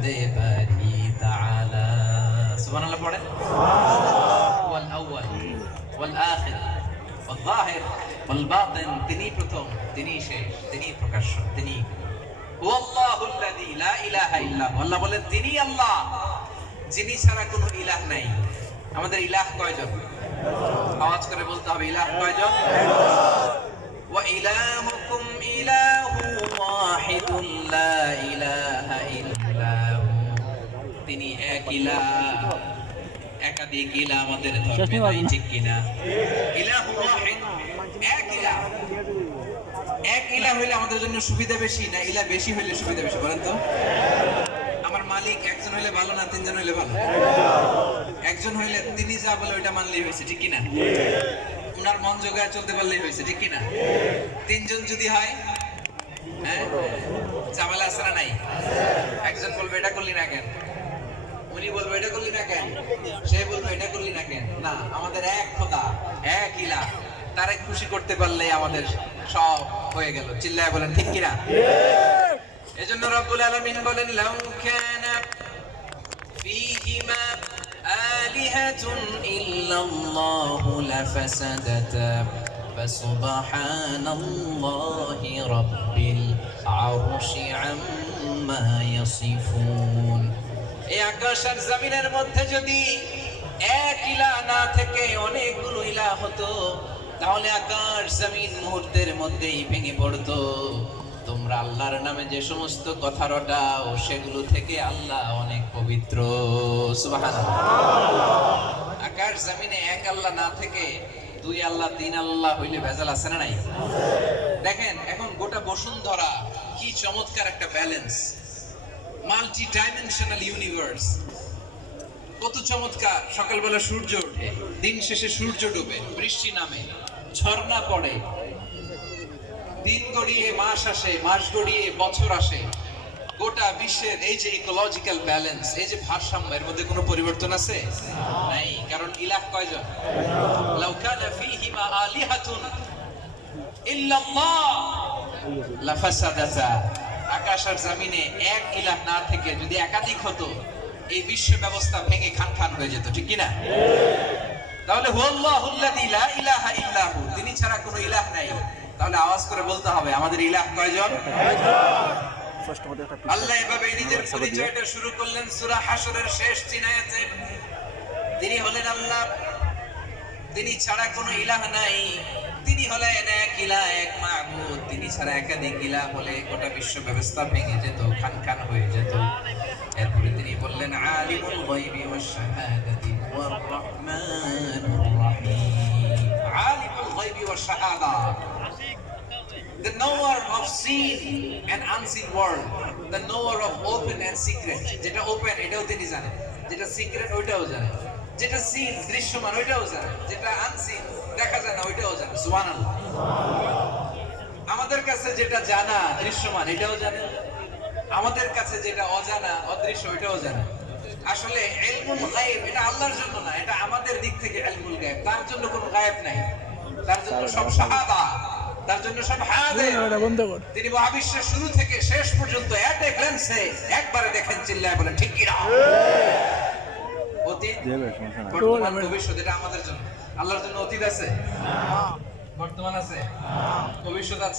বলতে পারি তাআলা সুবহানাল্লাহ পড়েন ওয়াল আউয়াল ওয়াল আখির ওয়াল যাহির ওয়াল বাতিন তিনি প্রথম তিনি শেষ তিনি প্রকাশ্য তিনি ওয়াল্লাহুল্লাযী লা ইলাহা ইল্লা। আল্লাহ বলেন তিনি আল্লাহ যিনি ছাড়া কোনো ইলাহ নাই. আমাদের ইলাহ কয়জন? আওয়াজ করে বলতে হবে ইলাহ কয়জন? ওয়া ইলাহুকুম ইলাহু ওয়াহিদুন লা ইলাহা। তিনি এক একাধিক ইলাহ আমাদের ধর্মে নাই ঠিক কিনা? ইলাহু এক ইলাহ এক ইলা হইলে আমাদের জন্য সুবিধা বেশি না ইলা বেশি হইলে সুবিধা বেশি বলেন তো? আমার মালিক একজন হইলে ভালো না তিনজন হইলে ভালো? একজন হইলে তিনি যা বলে ওইটা মানলেই হয়েছে ঠিক কিনা? ওনার মন জোগায় চলতে পারলেই হয়েছে ঠিক কিনা? তিনজন যদি হয় হ্যাঁ? ঝামেলা না নাই। একজন বলবে এটা করলি না কেন? উনি বলবে এটা করলি না কেন সে বলবে এটা করলি না কেন না আমাদের এক খোদা এক ইলা তারে খুশি করতে পারলে আমাদের সব হয়ে গেল চিল্লায় বলেন ঠিক কিনা এজন্য রব্বুল আলামিন বলেন লাউ কানা ফীহিমা আলিহাতুন ইল্লাল্লাহু লাফাসাদাতা فسبحان الله رب العرش عما يصفون এই আকাশ আর জমিনের মধ্যে যদি এক ইলা না থেকে অনেকগুলো ইলা হতো, তাহলে আকাশ জমিন মুহূর্তের মধ্যেই ভেঙে পড়তো। তোমরা আল্লাহর নামে যে সমস্ত কথা রটাও, সেগুলো থেকে আল্লাহ অনেক পবিত্র। আকাশ জমিনে এক আল্লাহ না থেকে দুই আল্লাহ, তিন আল্লাহ হইলে ভেজাল আছে না নাই? দেখেন, এখন গোটা বসুন্ধরা কি চমৎকার একটা ব্যালেন্স। মাল্টি ডাইমেনশনাল ইউনিভার্স কত চমৎকার। সকালবেলা সূর্য ওঠে, দিন শেষে সূর্য ডুবে, বৃষ্টি নামে, ঝর্ণা পড়ে। দিন গড়িয়ে মাস আসে, মাস গড়িয়ে বছর আসে। গোটা বিশ্বের এই যে ইকোলজিক্যাল ব্যালেন্স এই যে ভারসাম্য, এর মধ্যে কোনো পরিবর্তন আছে? নাই, কারণ ইলাহ কয়জন? লাউ কানা ফীহিমা আলিহাতুন ইল্লাল্লাহ। লাফাসাদাতা। আকাশ আর জমিনে এক ইলাহ না থেকে যদি একাধিক হতো, এই বিশ্ব ব্যবস্থা ভেঙে খান খান হয়ে যেত, ঠিক কি না তাহলে তিনি ছাড়া কোনো ইলাহ নাই। তাহলে আওয়াজ করে বলতে হবে, আমাদের ইলাহ কয়জন? আল্লাহ এভাবে নিজের পরিচয়টা শুরু করলেন সূরা হাশরের শেষ তিন আয়াতে তিনি হলেন আল্লাহ। তিনি ছাড়া কোনো ইলাহ নাই। তিনি হলেন এক ইলাহ এক মাহবুদ তিনি ছাড়া একাধিক ইলাহ হলে গোটা বিশ্ব ব্যবস্থা ভেঙে যেত, খান খান হয়ে যেত। এরপরে তিনি বললেন, আলিমুল গায়বি ওয়াশ শাহাদাতি ওয়ার রহমানুর রহিম। আলিমুল গায়বি ওয়াশ শাহাদা। The knower of seen and unseen world, the knower of open and secret, যেটা ওপেন এটাও তিনি জানেন, যেটা সিক্রেট ওইটাও জানেন। যেটা সিন দৃশ্যমান, ওইটাও জানেন যেটা আনসিন দেখা যায় না, ওইটাও জানেন সুবহানাল্লাহ। আমাদের কাছে যেটা জানা, দৃশ্যমান, এটাও জানেন আমাদের কাছে যেটা অজানা, অদৃশ্য, ওইটাও জানেন আসলে ইলমুল গায়েব, এটা আল্লাহর জন্য না, এটা আমাদের দিক থেকে ইলমুল গায়েব। তার জন্য কোনো গায়েব নাই। তার জন্য সব শাহাদা তার জন্য সব তিনি মহাবিশ্বের শুরু থেকে শেষ পর্যন্ত এক এক লেন্সে একবারে দেখেন, চিল্লায় বলেন, ঠিক কিনা অতীত বর্তমান ভবিষ্যৎ এটা আমাদের জন্য। আল্লাহর জন্য অতীত আছে? বর্তমান আছে? ভবিষ্যৎ আছে?